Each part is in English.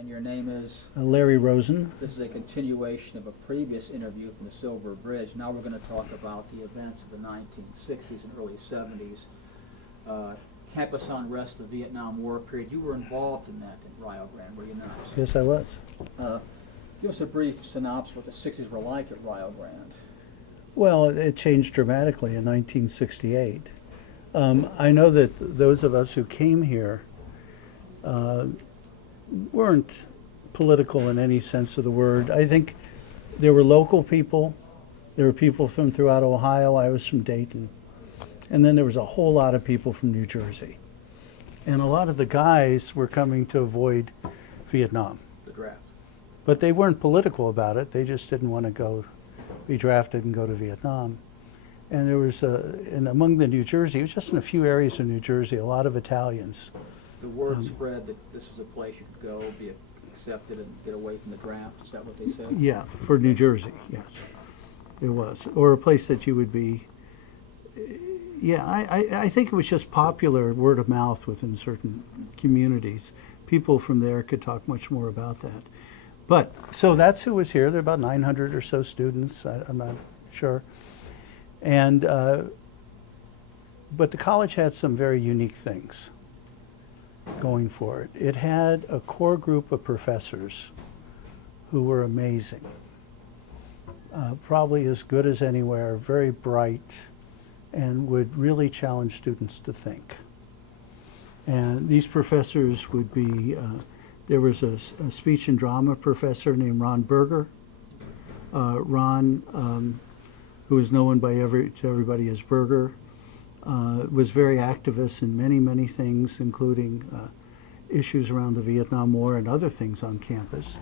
And your name is? Larry Rosen. This is a continuation of a previous interview from the Silver Bridge. Now we're going to talk about the events of the 1960s and early 70s. Campus unrest, the Vietnam War period. You were involved in that in Rio Grande, were you not? Yes, I was. Give us a brief synopsis of what the 60s were like at Rio Grande. Well, it changed dramatically in 1968. I know that those of us who came here weren't political in any sense of the word. I think there were local people. There were people from throughout Ohio. I was from Dayton. And then there was a whole lot of people from New Jersey. And a lot of the guys were coming to avoid Vietnam. The draft. But they weren't political about it. They just didn't want to be drafted and go to Vietnam. And there was, and among the New Jersey, it was just in a few areas of New Jersey, a lot of Italians. The word spread that this was a place you could go, be accepted, and get away from the draft. Is that what they said? Yeah, for New Jersey, yes, it was. Or a place that you would be, yeah, I think it was just popular word of mouth within certain communities. People from there could talk much more about that. But, so that's who was here. There are about 900 or so students, I'm not sure. And, but the college had some very unique things going for it. It had a core group of professors who were amazing. Probably as good as anywhere, very bright, and would really challenge students to think. And these professors would be, there was a speech and drama professor named Ron Berger. Ron, who is known by to everybody as Berger, was very activist in many, many things, including issues around the Vietnam War and other things on campus.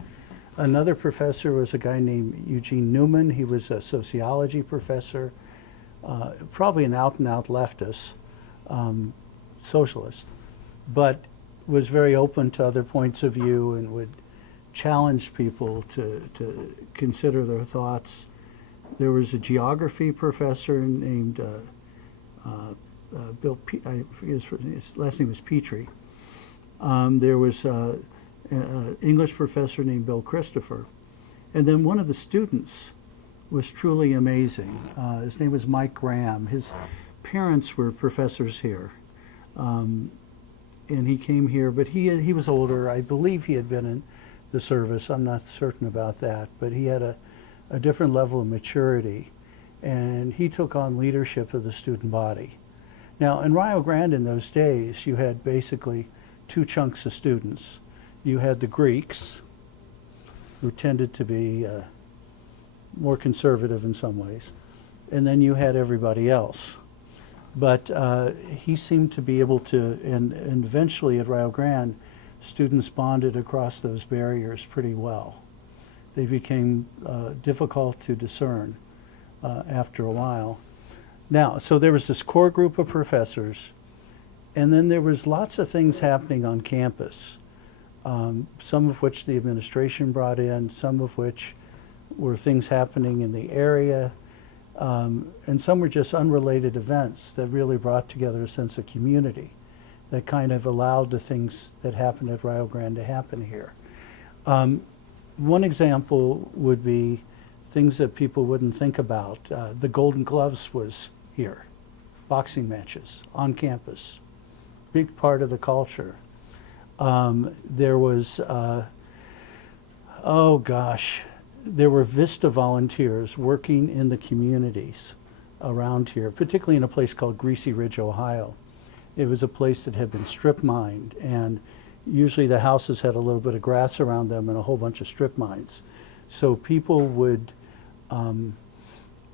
Another professor was a guy named Eugene Newman. He was a sociology professor, probably an out-and-out leftist, socialist, but was very open to other points of view and would challenge people to consider their thoughts. There was a geography professor named Bill, his last name was Petrie. There was an English professor named Bill Christopher. And then one of the students was truly amazing. His name was Mike Graham. His parents were professors here. And he came here, but he was older. I believe he had been in the service. I'm not certain about that, but he had a different level of maturity. And he took on leadership of the student body. Now, in Rio Grande in those days, you had basically two chunks of students. You had the Greeks, who tended to be more conservative in some ways, and then you had everybody else. But he seemed to be able to, and eventually at Rio Grande, students bonded across those barriers pretty well. They became difficult to discern after a while. Now, so there was this core group of professors, and then there was lots of things happening on campus, some of which the administration brought in, some of which were things happening in the area, and some were just unrelated events that really brought together a sense of community that kind of allowed the things that happened at Rio Grande to happen here. One example would be things that people wouldn't think about. The Golden Gloves was here, boxing matches on campus, big part of the culture. There was, oh gosh, there were Vista volunteers working in the communities around here, particularly in a place called Greasy Ridge, Ohio. It was a place that had been strip mined, and usually the houses had a little bit of grass around them and a whole bunch of strip mines. So people would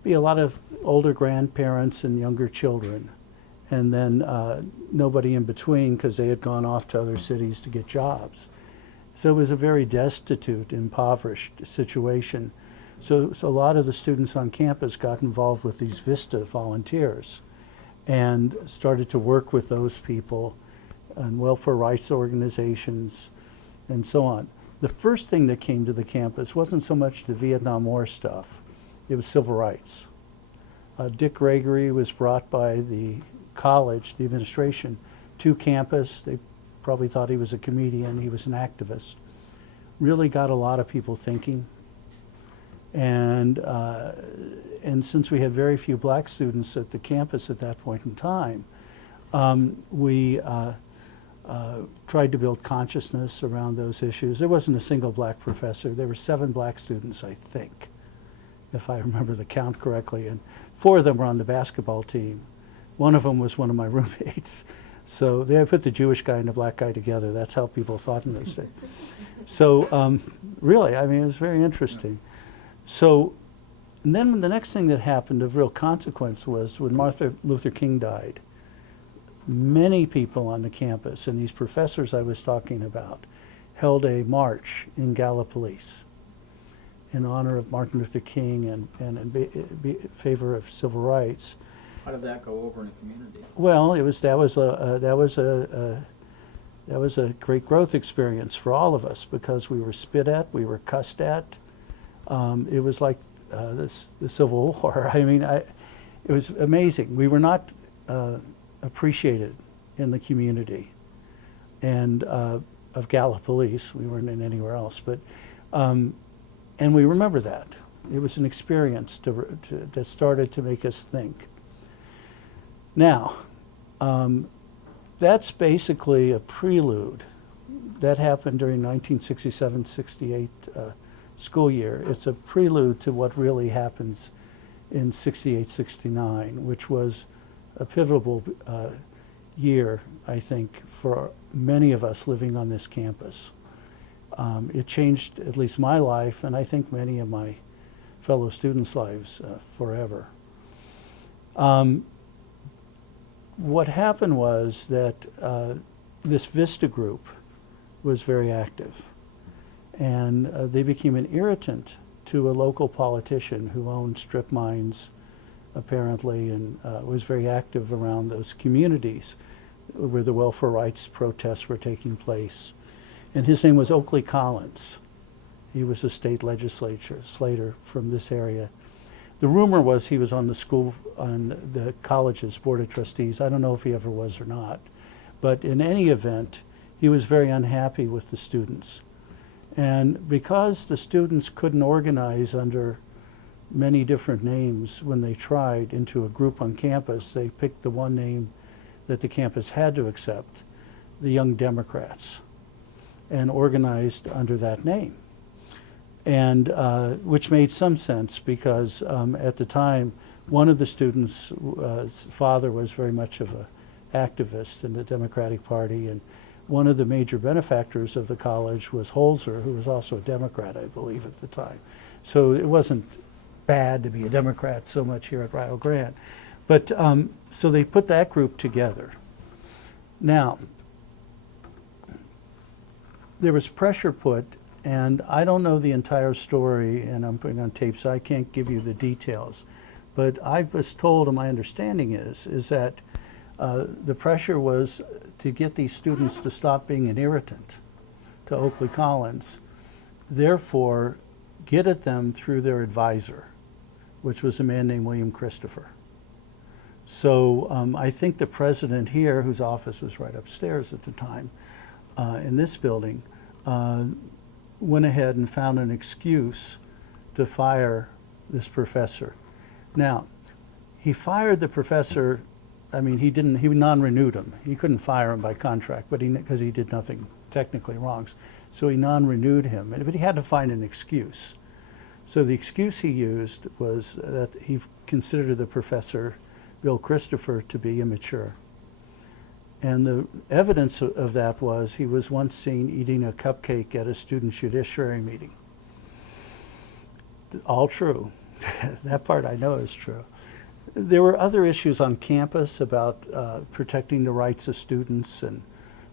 be a lot of older grandparents and younger children, and then nobody in between because they had gone off to other cities to get jobs. So it was a very destitute, impoverished situation. So a lot of the students on campus got involved with these Vista volunteers and started to work with those people and welfare rights organizations and so on. The first thing that came to the campus wasn't so much the Vietnam War stuff, it was civil rights. Dick Gregory was brought by the college, the administration, to campus. They probably thought he was a comedian, he was an activist. really got a lot of people thinking. And since we had very few black students at the campus at that point in time, we tried to build consciousness around those issues. There wasn't a single black professor. There were 7 black students, I think, if I remember the count correctly, and 4 of them were on the basketball team. One of them was one of my roommates. So they put the Jewish guy and the black guy together. That's how people thought in those days. So really, I mean, it was very interesting. So and then the next thing that happened of real consequence was when Martin Luther King died. Many people on the campus, and these professors I was talking about, held a march in Gallipolis in honor of Martin Luther King and in favor of civil rights. How did that go over in the community? Well, that was a great growth experience for all of us because we were spit at, we were cussed at. It was like the Civil War. I mean, it was amazing. We were not appreciated in the community and of Gallipolis. We weren't in anywhere else, but and we remember that. It was an experience that started to make us think. Now, that's basically a prelude. That happened during 1967-68 school year. It's a prelude to what really happens in 68-69, which was a pivotal year, I think, for many of us living on this campus. It changed at least my life, and I think many of my fellow students' lives forever. What happened was that this Vista group was very active, and they became an irritant to a local politician who owned strip mines, apparently, and was very active around those communities where the welfare rights protests were taking place. And his name was Oakley Collins. He was a state legislator from this area. The rumor was he was on the college's board of trustees. I don't know if he ever was or not. But in any event, he was very unhappy with the students. And because the students couldn't organize under many different names when they tried into a group on campus, they picked the one name that the campus had to accept, the Young Democrats, and organized under that name. And which made some sense because at the time, one of the students' father was very much of an activist in the Democratic Party, and one of the major benefactors of the college was Holzer, who was also a Democrat, I believe, at the time. So it wasn't bad to be a Democrat so much here at Rio Grande. But so they put that group together. Now, there was pressure put, and I don't know the entire story, and I'm putting on tape, so I can't give you the details. But I was told, and my understanding is that the pressure was to get these students to stop being an irritant to Oakley Collins, therefore get at them through their advisor, which was a man named William Christopher. So I think the president here, whose office was right upstairs at the time, in this building, went ahead and found an excuse to fire this professor. Now, he fired the professor. I mean, he non-renewed him. He couldn't fire him by contract, but because he did nothing technically wrong. So he non-renewed him, but he had to find an excuse. So the excuse he used was that he considered the professor, Bill Christopher, to be immature. And the evidence of that was he was once seen eating a cupcake at a student judiciary meeting. All true. That part I know is true. There were other issues on campus about protecting the rights of students and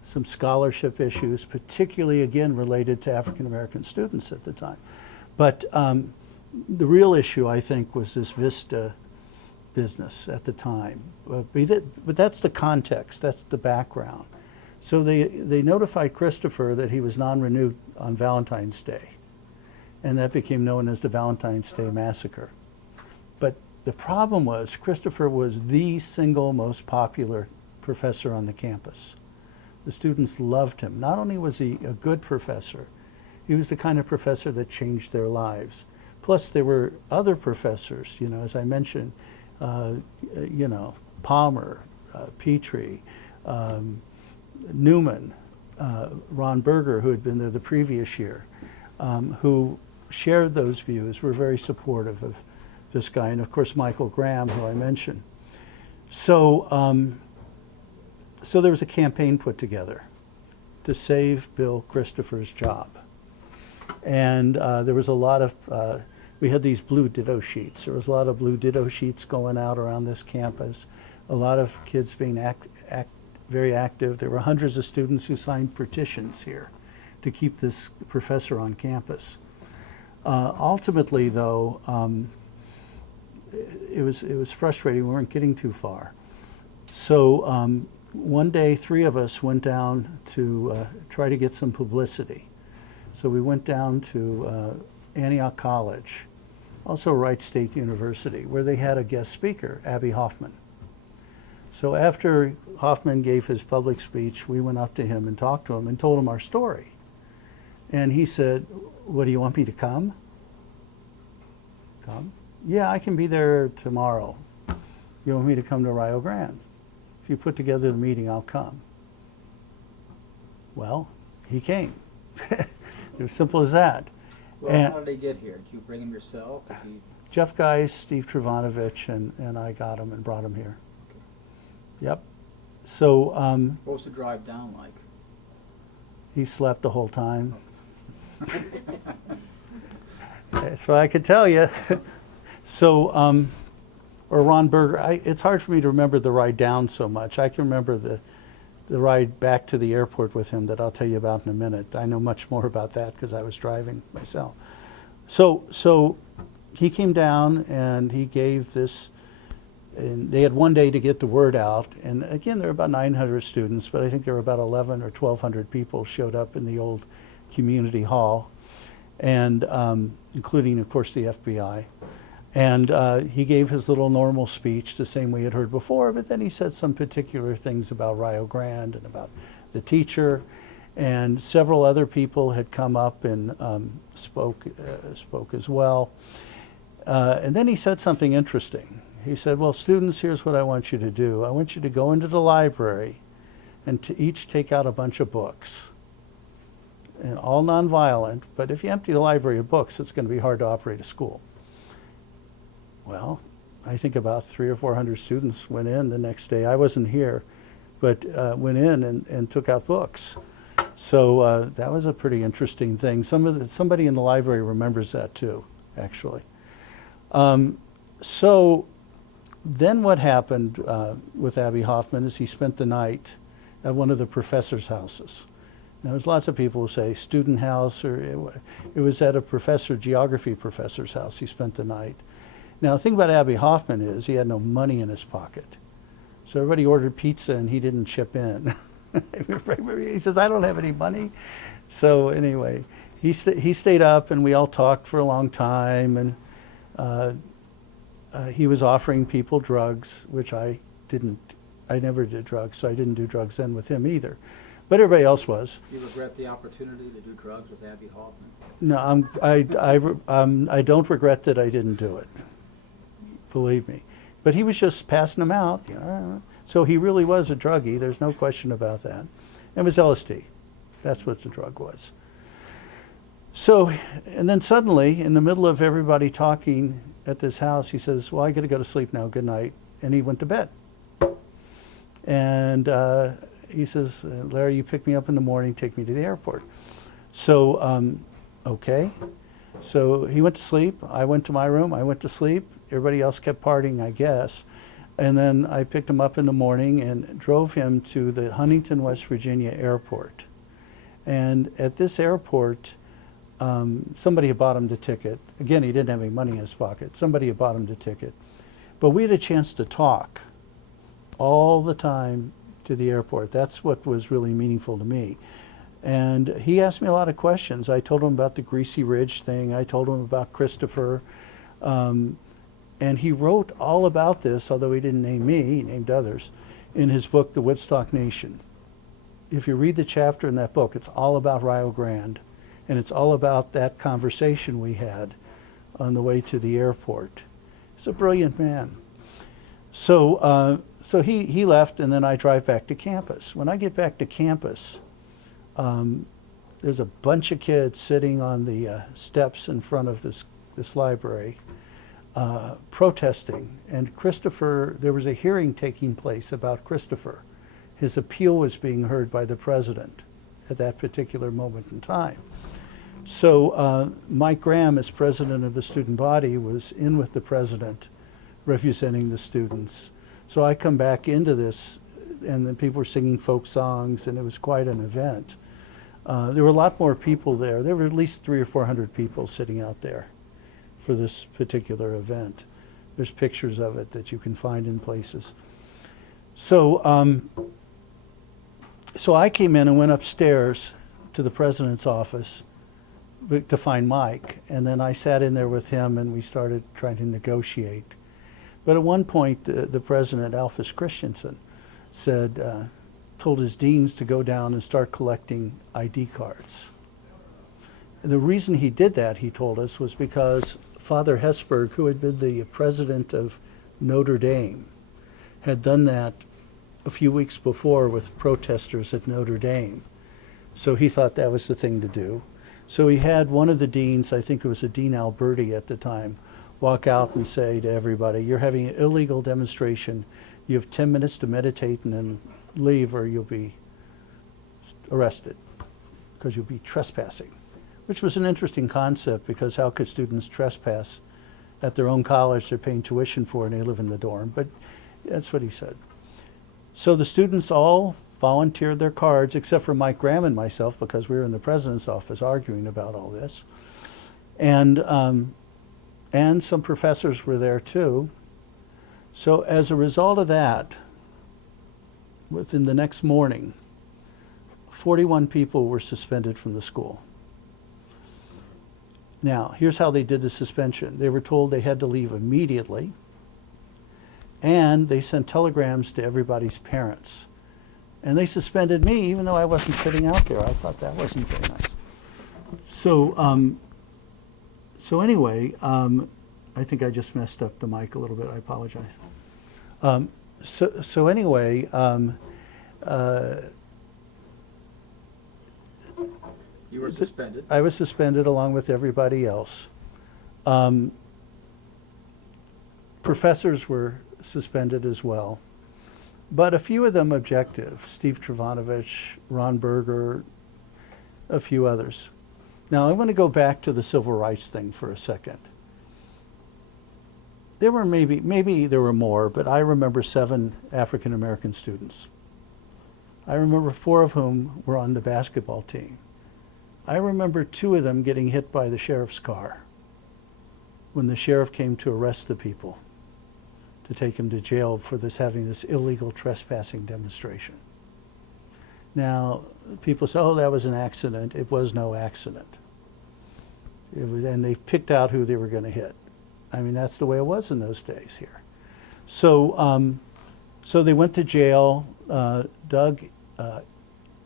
some scholarship issues, particularly, again, related to African American students at the time. But the real issue, I think, was this Vista business at the time. But that's the context, that's the background. So they notified Christopher that he was non-renewed on Valentine's Day, and that became known as the Valentine's Day Massacre. But the problem was Christopher was the single most popular professor on the campus. The students loved him. Not only was he a good professor, he was the kind of professor that changed their lives. Plus, there were other professors, you know, as I mentioned, you know, Palmer, Petrie, Newman, Ron Berger, who had been there the previous year, who shared those views, were very supportive of this guy, and of course Michael Graham, who I mentioned. So, so there was a campaign put together to save Bill Christopher's job. And there was a lot of, we had these blue ditto sheets. There was a lot of blue ditto sheets going out around this campus, a lot of kids being very active. There were hundreds of students who signed petitions here to keep this professor on campus. Ultimately, though, it was frustrating. We weren't getting too far. So one day, 3 of us went down to try to get some publicity. So we went down to Antioch College, also Wright State University, where they had a guest speaker, Abby Hoffman. So after Hoffman gave his public speech, we went up to him and talked to him and told him our story. And he said, "What, do you want me to come?" Come? "Yeah, I can be there tomorrow. You want me to come to Rio Grande? If you put together the meeting, I'll come." Well, he came. It was simple as that. Well, And how did he get here? Did you bring him yourself? Did he... Jeff Geis, Steve Travanovich, and I got him and brought him here. Okay. Yep. So What was the drive down like? he slept the whole time. That's what I could tell you. So, or Ron Berger, it's hard for me to remember the ride down so much. I can remember the ride back to the airport with him that I'll tell you about in a minute. I know much more about that because I was driving myself. So he came down and he gave this, and they had one day to get the word out. And again, there were about 900 students, but I think there were about 11 or 1,200 people showed up in the old community hall, and including, of course, the FBI. And he gave his little normal speech, the same we had heard before, but then he said some particular things about Rio Grande and about the teacher. And several other people had come up and spoke as well. And then he said something interesting. He said, "Well, students, here's what I want you to do. I want you to go into the library and to each take out a bunch of books. And all nonviolent, but if you empty the library of books, it's going to be hard to operate a school." Well, I think about 300 or 400 students went in the next day. I wasn't here, but went in and took out books. So that was a pretty interesting thing. Somebody in the library remembers that too, actually. So then what happened with Abby Hoffman is he spent the night at one of the professors' houses. Now, there's lots of people who say student house, or it was at a geography professor's house. He spent the night. Now, the thing about Abby Hoffman is he had no money in his pocket. So everybody ordered pizza and he didn't chip in. He says, "I don't have any money." So anyway, he stayed up and we all talked for a long time, and he was offering people drugs, which I never did drugs, so I didn't do drugs then with him either. But everybody else was. You regret the opportunity to do drugs with Abby Hoffman? No, I don't regret that I didn't do it. Believe me. But he was just passing them out. You know. So he really was a druggie. There's no question about that. It was LSD. That's what the drug was. So, and then suddenly, in the middle of everybody talking at this house, he says, "Well, I got to go to sleep now. Good night." And he went to bed. And he says, "Larry, you pick me up in the morning, take me to the airport." So, okay. So he went to sleep. I went to my room. I went to sleep. Everybody else kept partying, I guess. And then I picked him up in the morning and drove him to the Huntington, West Virginia airport. And at this airport, somebody had bought him the ticket. Again, he didn't have any money in his pocket. Somebody had bought him the ticket. But we had a chance to talk all the time to the airport. That's what was really meaningful to me. And he asked me a lot of questions. I told him about the Greasy Ridge thing. I told him about Christopher. And he wrote all about this, although he didn't name me, he named others, in his book, The Woodstock Nation. If you read the chapter in that book, it's all about Rio Grande. And it's all about that conversation we had on the way to the airport. He's a brilliant man. So he left, and then I drive back to campus. When I get back to campus, there's a bunch of kids sitting on the steps in front of this library protesting. And Christopher, there was a hearing taking place about Christopher. His appeal was being heard by the president at that particular moment in time. So Mike Graham, as president of the student body, was in with the president representing the students. So I come back into this, and then people were singing folk songs, and it was quite an event. There were a lot more people there. There were at least 300 or 400 people sitting out there for this particular event. There's pictures of it that you can find in places. So, so I came in and went upstairs to the president's office to find Mike, and then I sat in there with him, and we started trying to negotiate. But at one point, the president, Alphys Christensen, said, told his deans to go down and start collecting ID cards. And the reason he did that, he told us, was because Father Hesburgh, who had been the president of Notre Dame, had done that a few weeks before with protesters at Notre Dame. So he thought that was the thing to do. So he had one of the deans, I think it was a Dean Alberti at the time, walk out and say to everybody, you're having an illegal demonstration. You have 10 minutes to meditate and then leave, or you'll be arrested because you'll be trespassing, which was an interesting concept, because how could students trespass at their own college they're paying tuition for and they live in the dorm? But that's what he said. So the students all volunteered their cards, except for Mike Graham and myself, because we were in the president's office arguing about all this. And some professors were there too. So as a result of that, within the next morning, 41 people were suspended from the school. Now, here's how they did the suspension. They were told they had to leave immediately, and they sent telegrams to everybody's parents. And they suspended me, even though I wasn't sitting out there. I thought that wasn't very nice. So, so anyway, I think I just messed up the mic a little bit. I apologize. So anyway, you were suspended. I was suspended along with everybody else. Professors were suspended as well, but a few of them objective. Steve Travanovich, Ron Berger, a few others. Now I want to go back to the civil rights thing for a second. There were maybe there were more, but I remember 7 African American students. I remember 4 of whom were on the basketball team. I remember 2 of them getting hit by the sheriff's car when the sheriff came to arrest the people, to take him to jail for having this illegal trespassing demonstration. Now, people say, oh, that was an accident. It was no accident. And they picked out who they were going to hit. I mean, that's the way it was in those days here. So, so they went to jail. Doug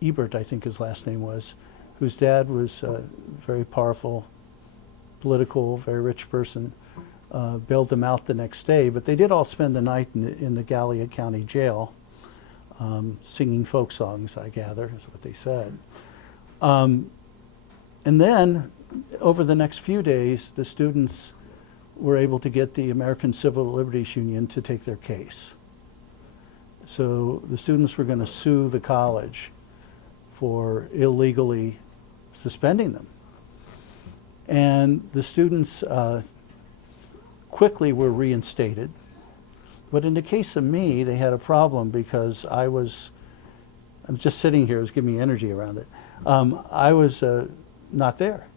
Ebert, I think his last name was, whose dad was a very powerful, political, very rich person, bailed them out the next day. But they did all spend the night in the Gallia County Jail, singing folk songs, I gather, is what they said. And then, over the next few days, the students were able to get the American Civil Liberties Union to take their case. So the students were going to sue the college for illegally suspending them. And the students quickly were reinstated. But in the case of me, they had a problem because I'm just sitting here, it's giving me energy around it. I was not there.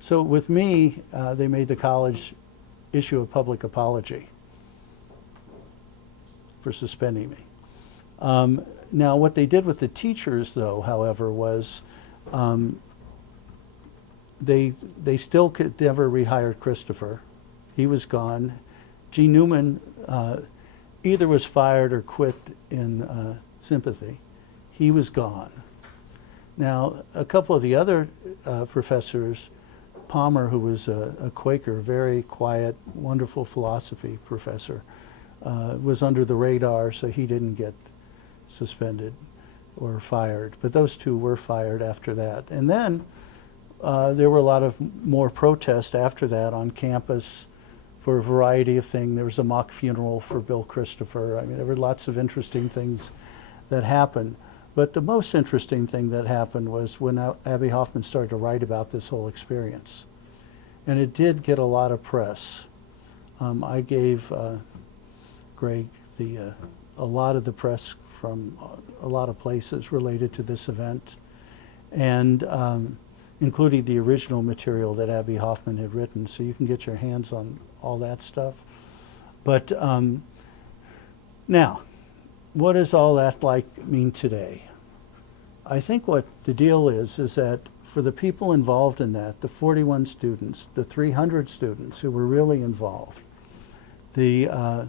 So with me, they made the college issue a public apology for suspending me. Now, what they did with the teachers, though, however, was they still could never rehire Christopher. He was gone. G. Newman either was fired or quit in sympathy. He was gone. Now, a couple of the other professors, Palmer, who was a Quaker, very quiet, wonderful philosophy professor, was under the radar, so he didn't get suspended or fired. But those two were fired after that. And then there were a lot of more protests after that on campus for a variety of things. There was a mock funeral for Bill Christopher. I mean, there were lots of interesting things that happened. But the most interesting thing that happened was when Abbie Hoffman started to write about this whole experience. And it did get a lot of press. I gave Greg a lot of the press from a lot of places related to this event, and including the original material that Abbie Hoffman had written, so you can get your hands on all that stuff. But now, what does all that mean today? I think what the deal is that for the people involved in that, the 41 students, the 300 students who were really involved, the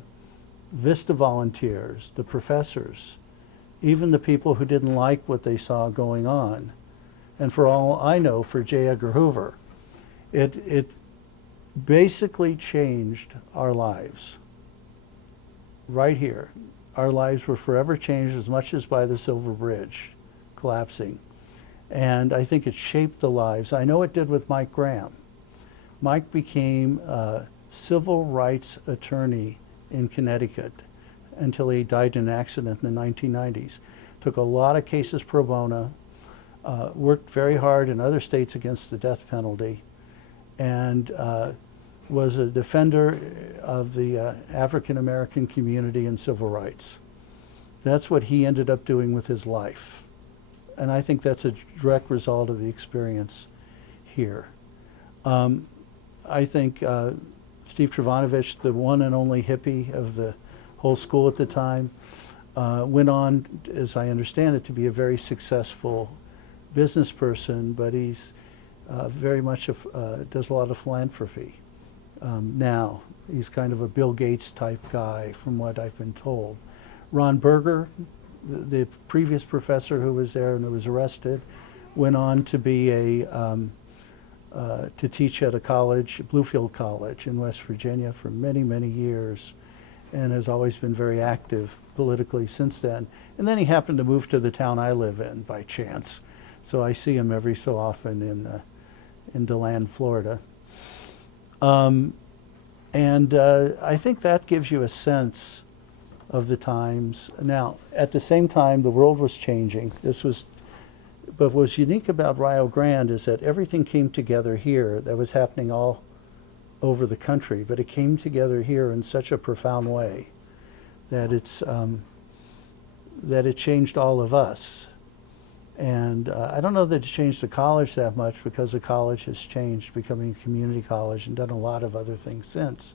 Vista volunteers, the professors, even the people who didn't like what they saw going on, and for all I know, for J. Edgar Hoover, it basically changed our lives. Right here. Our lives were forever changed as much as by the Silver Bridge collapsing. And I think it shaped the lives. I know it did with Mike Graham. Mike became a civil rights attorney in Connecticut until he died in an accident in the 1990s. Took a lot of cases pro bono, worked very hard in other states against the death penalty, and was a defender of the African American community and civil rights. That's what he ended up doing with his life. And I think that's a direct result of the experience here. I think Steve Travanovich, the one and only hippie of the whole school at the time, went on, as I understand it, to be a very successful business person, but he's very much does a lot of philanthropy. Now, he's kind of a Bill Gates type guy, from what I've been told. Ron Berger, the previous professor who was there and who was arrested, went on to be to teach at a college, Bluefield College in West Virginia, for many, many years, and has always been very active politically since then. And then he happened to move to the town I live in by chance, so I see him every so often in DeLand, Florida. I think that gives you a sense of the times. Now, at the same time, the world was changing. But what was unique about Rio Grande is that everything came together here that was happening all over the country, but it came together here in such a profound way that it changed all of us. And I don't know that it changed the college that much, because the college has changed, becoming a community college, and done a lot of other things since.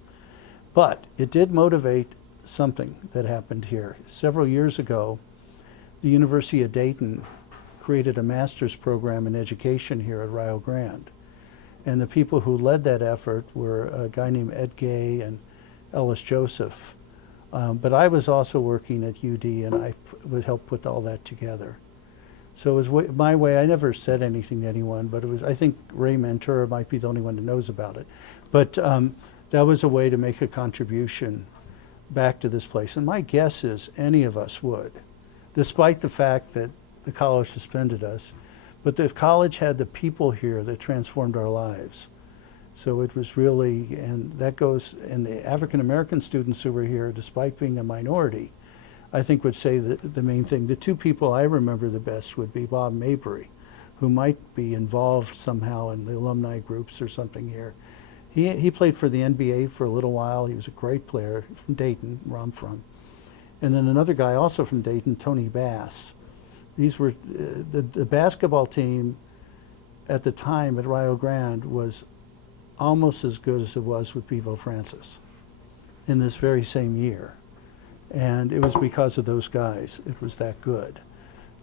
But it did motivate something that happened here. Several years ago, the University of Dayton created a master's program in education here at Rio Grande. And the people who led that effort were a guy named Ed Gay and Ellis Joseph. But I was also working at UD, and I would help put all that together. So it was my way. I never said anything to anyone, but I think Ray Mantura might be the only one that knows about it. But that was a way to make a contribution back to this place. And my guess is any of us would, despite the fact that the college suspended us. But the college had the people here that transformed our lives. So it was really, and that goes, and the African American students who were here, despite being a minority, I think would say that the main thing. The two people I remember the best would be Bob Mabry, who might be involved somehow in the alumni groups or something here. He played for the NBA for a little while. He was a great player from Dayton, where I'm from. And then another guy also from Dayton, Tony Bass. These were, the basketball team at the time at Rio Grande was almost as good as it was with Bevo Francis in this very same year. And it was because of those guys. It was that good.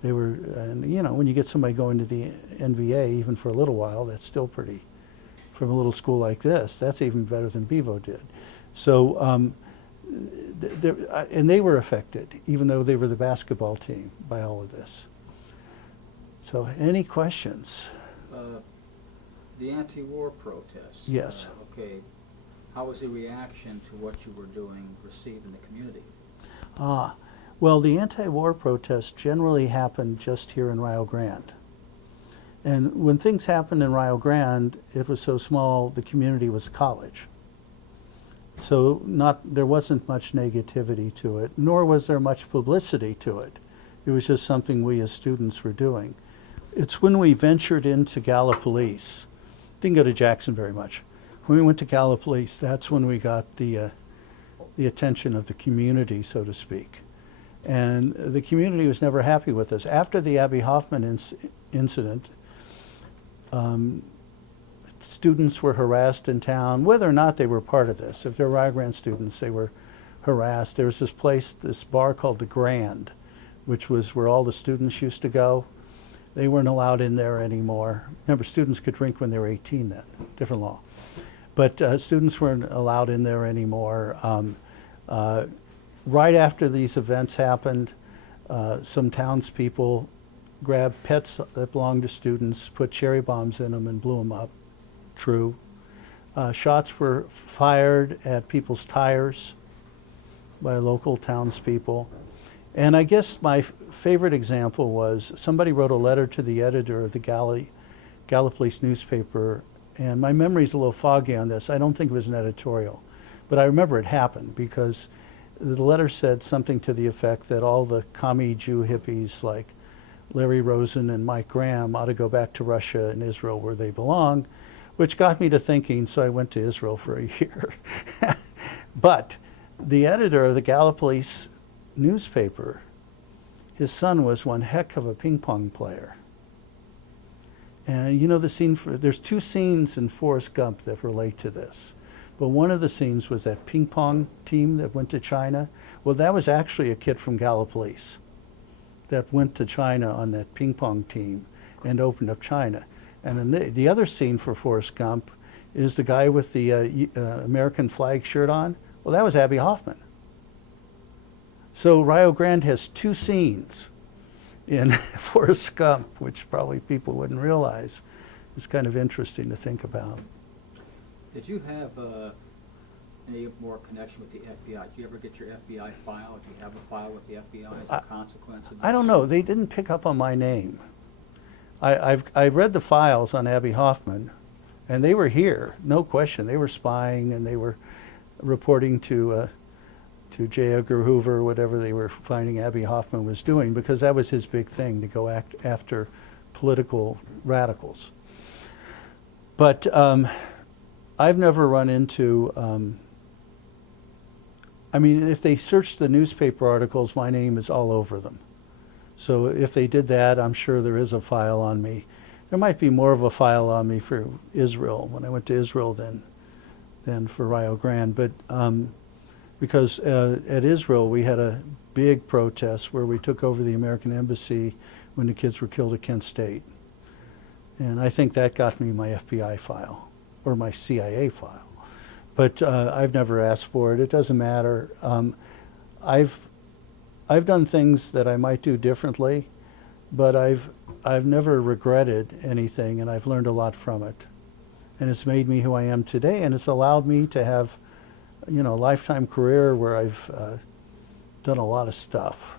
They were, and you know, when you get somebody going to the NBA, even for a little while, that's still pretty, from a little school like this, that's even better than Bevo did. So, and they were affected, even though they were the basketball team, by all of this. So any questions? The anti-war protests. Yes. Okay. How was the reaction to what you were doing received in the community? Well, the anti-war protests generally happened just here in Rio Grande. And when things happened in Rio Grande, it was so small, the community was college. So there wasn't much negativity to it, nor was there much publicity to it. It was just something we as students were doing. It's when we ventured into Gallipolis, didn't go to Jackson very much. When we went to Gallipolis, that's when we got the attention of the community, so to speak. And the community was never happy with us. After the Abby Hoffman incident, students were harassed in town, whether or not they were part of this. If they were Rio Grande students, they were harassed. There was this bar called the Grand, which was where all the students used to go. They weren't allowed in there anymore. Remember, students could drink when they were 18 then, different law. But students weren't allowed in there anymore. Right after these events happened, some townspeople grabbed pets that belonged to students, put cherry bombs in them and blew them up. True. Shots were fired at people's tires by local townspeople. And I guess my favorite example was somebody wrote a letter to the editor of the Gallipolis newspaper, and my memory's a little foggy on this. I don't think it was an editorial, but I remember it happened because the letter said something to the effect that all the commie Jew hippies like Larry Rosen and Mike Graham ought to go back to Russia and Israel where they belong, which got me to thinking, so I went to Israel for a year. But the editor of the Gallipolis newspaper, his son was one heck of a ping pong player. And you know the scene, there's two scenes in Forrest Gump that relate to this. But one of the scenes was that ping pong team that went to China. Well, that was actually a kid from Gallipolis that went to China on that ping pong team and opened up China. And then the other scene for Forrest Gump is the guy with the American flag shirt on. Well, that was Abby Hoffman. So Rio Grande has two scenes in Forrest Gump, which probably people wouldn't realize. It's kind of interesting to think about. Did you have any more connection with the FBI? Did you ever get your FBI file? Do you have a file with the FBI as a consequence of this? I don't know. They didn't pick up on my name. I've read the files on Abby Hoffman, and they were here, no question. They were spying, and they were reporting to J. Edgar Hoover, whatever they were finding Abby Hoffman was doing, because that was his big thing, to go after political radicals. But I've never run into, I mean, if they search the newspaper articles, my name is all over them. So if they did that, I'm sure there is a file on me. There might be more of a file on me for Israel, when I went to Israel, than for Rio Grande. But because at Israel, we had a big protest where we took over the American embassy when the kids were killed at Kent State. And I think that got me my FBI file, or my CIA file. But I've never asked for it. It doesn't matter. I've done things that I might do differently, but I've never regretted anything, and I've learned a lot from it. And it's made me who I am today, and it's allowed me to have, you know, a lifetime career where I've done a lot of stuff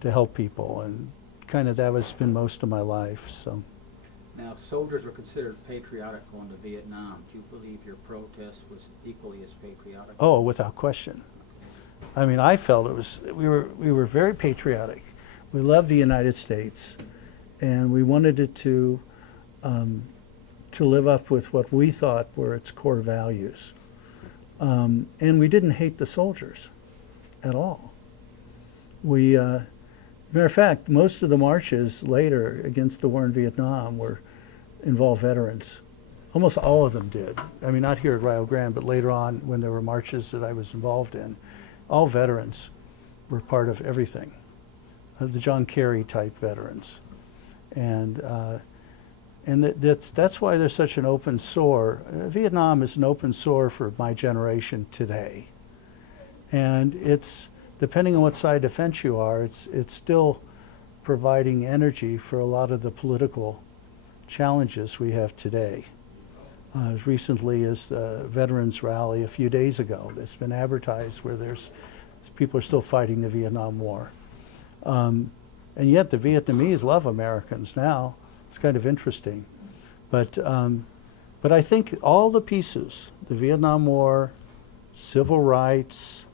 to help people, and kind of that has been most of my life. So. Now, soldiers were considered patriotic going to Vietnam. Do you believe your protest was equally as patriotic? Oh, without question. I mean, I felt it was. We were very patriotic. We loved the United States, and we wanted it to live up with what we thought were its core values. And we didn't hate the soldiers at all. Matter of fact, most of the marches later against the war in Vietnam involved veterans. Almost all of them did. I mean, not here at Rio Grande, but later on when there were marches that I was involved in, all veterans were part of everything. The John Kerry type veterans. And that's why there's such an open sore. Vietnam is an open sore for my generation today. And it's, depending on what side of the fence you are, it's still providing energy for a lot of the political challenges we have today. As recently as the Veterans Rally a few days ago, that's been advertised, where people are still fighting the Vietnam War. And yet the Vietnamese love Americans now. It's kind of interesting. But I think all the pieces, the Vietnam War, civil rights,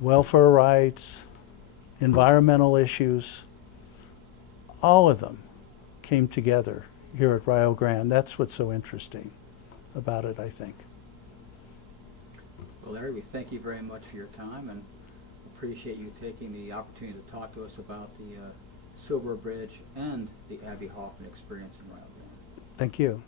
welfare rights, environmental issues, all of them came together here at Rio Grande. That's what's so interesting about it, I think. Well, Larry, we thank you very much for your time and appreciate you taking the opportunity to talk to us about the Silver Bridge and the Abby Hoffman experience in Rio Grande. Thank you.